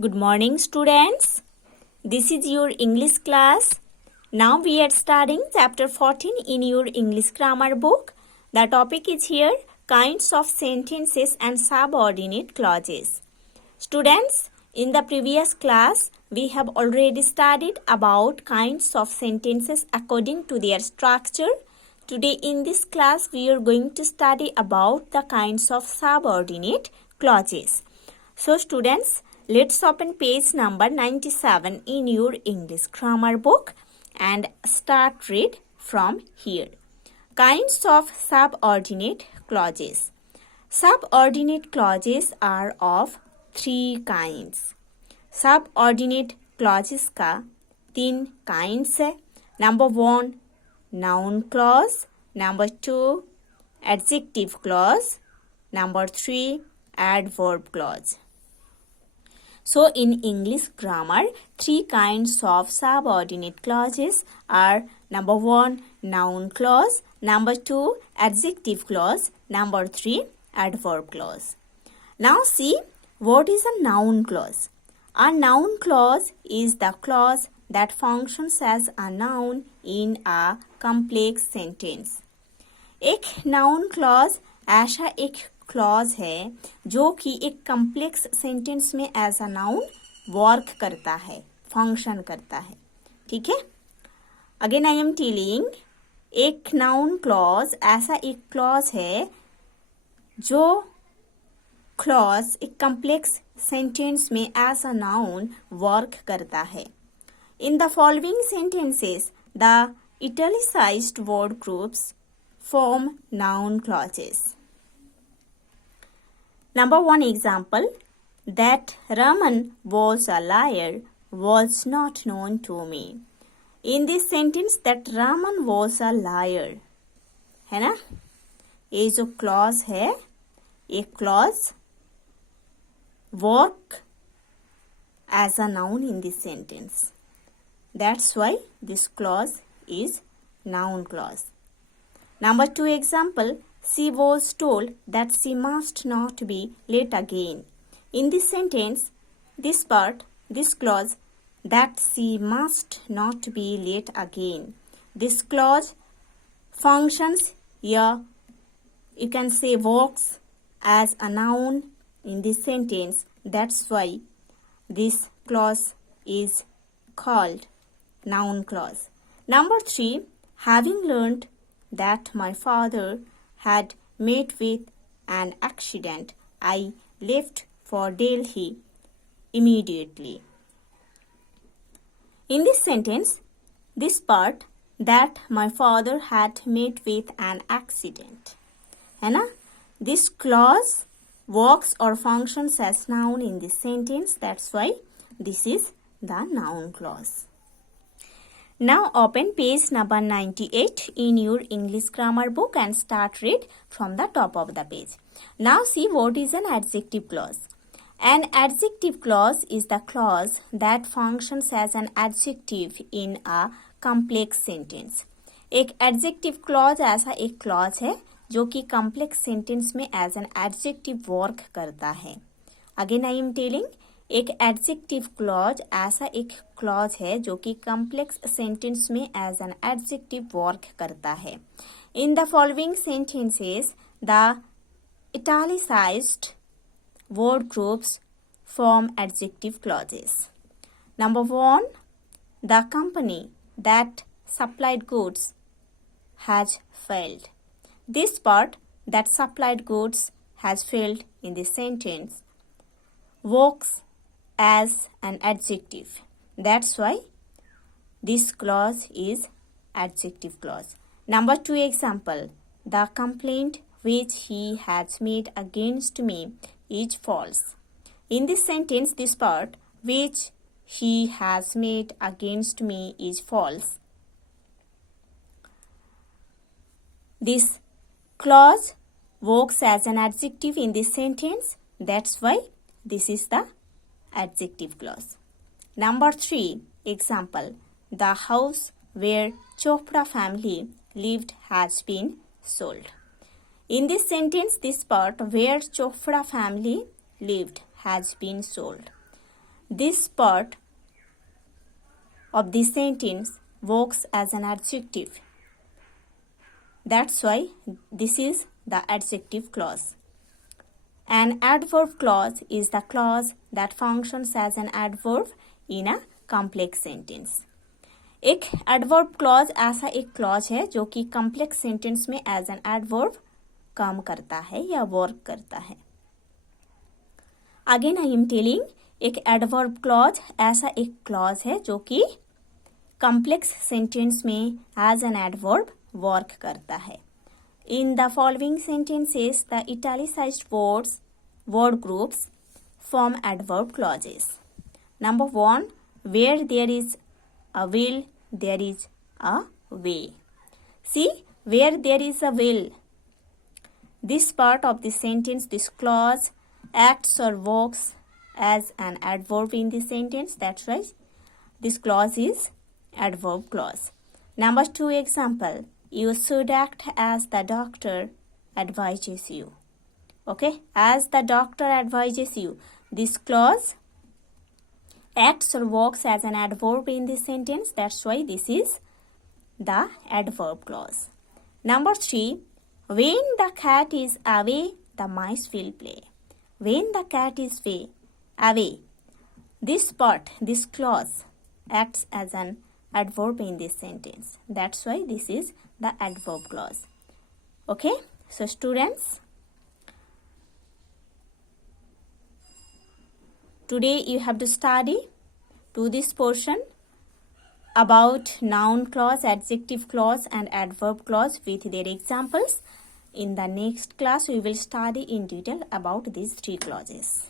Good morning, students. This is your English class. Now we are studying chapter 14 in your English grammar book. The topic is here, kinds of sentences and subordinate clauses. Students, in the previous class, we have already studied about kinds of sentences according to their structure. Today in this class, we are going to study about the kinds of subordinate clauses. So students, let's open page number 97 in your English grammar book and start read from here. Kinds of subordinate clauses. Subordinate clauses are of three kinds. Subordinate clauses का 3 kinds है. Number 1, noun clause. Number 2, adjective clause. Number 3, adverb clause. So in English grammar, 3 kinds of subordinate clauses are number 1, noun clause. Number 2, adjective clause. Number 3, adverb clause. Now see, what is a noun clause? A noun clause is the clause that functions as a noun in a complex sentence. एक noun clause ऐसा एक clause है जो कि एक complex sentence में as a noun work करता है, फंक्शन करता है. ठीक है. अगेन आई एम टेलिंग, एक नाउन क्लॉज ऐसा एक क्लॉज है जो क्लॉज एक कम्प्लेक्स सेंटेंस में एज अ नाउन वर्क करता है. In the following sentences the italicised word groups form noun clauses. Number 1 example, that Raman was a liar was not known to me. In this sentence, that Raman was a liar, है ना? ये जो clause है, ये clause work as a noun in this sentence. That's why this clause is noun clause. Number 2 example, she was told that she must not be late again. In this sentence, this part, this clause, that she must not be late again. This clause functions here, you can say works as a noun in this sentence. That's why this clause is called noun clause. Number 3, having learned that my father had met with an accident, I left for Delhi immediately. In this sentence, this part, that my father had met with an accident, है ना? This clause works or functions as noun in this sentence. That's why this is the noun clause. Now open page number 98 in your English grammar book and start read from the top of the page. Now see what is an adjective clause. An adjective clause is the clause that functions as an adjective in a complex sentence. एक adjective clause ऐसा एक clause है जो कि complex sentence में as an adjective work करता है. Again I am telling, एक एडजेक्टिव क्लॉज ऐसा एक क्लॉज है जो कि कम्प्लेक्स सेंटेंस में एज एन एडजेक्टिव वर्क करता है. In the following sentences the italicised word groups form adjective clauses. Number 1, the company that supplied goods has failed. This part, that supplied goods has failed in this sentence, works as an adjective. That's why this clause is adjective clause. Number 2 example, the complaint which he has made against me is false. In this sentence, this part, which he has made against me is false. This clause works as an adjective in this sentence. That's why this is the adjective clause. Number 3 example, the house where Chopra family lived has been sold. In this sentence, this part, where Chopra family lived has been sold. this part of the sentence works as an adjective. That's why this is the adjective clause. An adverb clause is the clause that functions as an adverb in a complex sentence. एक adverb clause ऐसा एक clause है जो कि complex sentence में as an adverb काम करता है या work करता है. Again I am telling, एक adverb clause ऐसा एक clause है जो कि complex sentence में as an adverb work करता है. In the following sentences, the italicized word groups form adverb clauses. Number 1, where there is a will, there is a way. See, where there is a will. This part of the sentence, this clause acts or works as an adverb in the sentence. That's right. This clause is adverb clause. Number 2 example. You should act as the doctor advises you. Okay, as the doctor advises you. This clause acts or works as an adverb in this sentence. That's why this is the adverb clause. Number 3, when the cat is away, the mice will play. When the cat is away, this part, this clause acts as an adverb in this sentence. That's why this is the adverb clause. Okay, so students, today you have to study to this portion about noun clause, adjective clause and adverb clause with their examples. In the next class we will study in detail about these 3 clauses.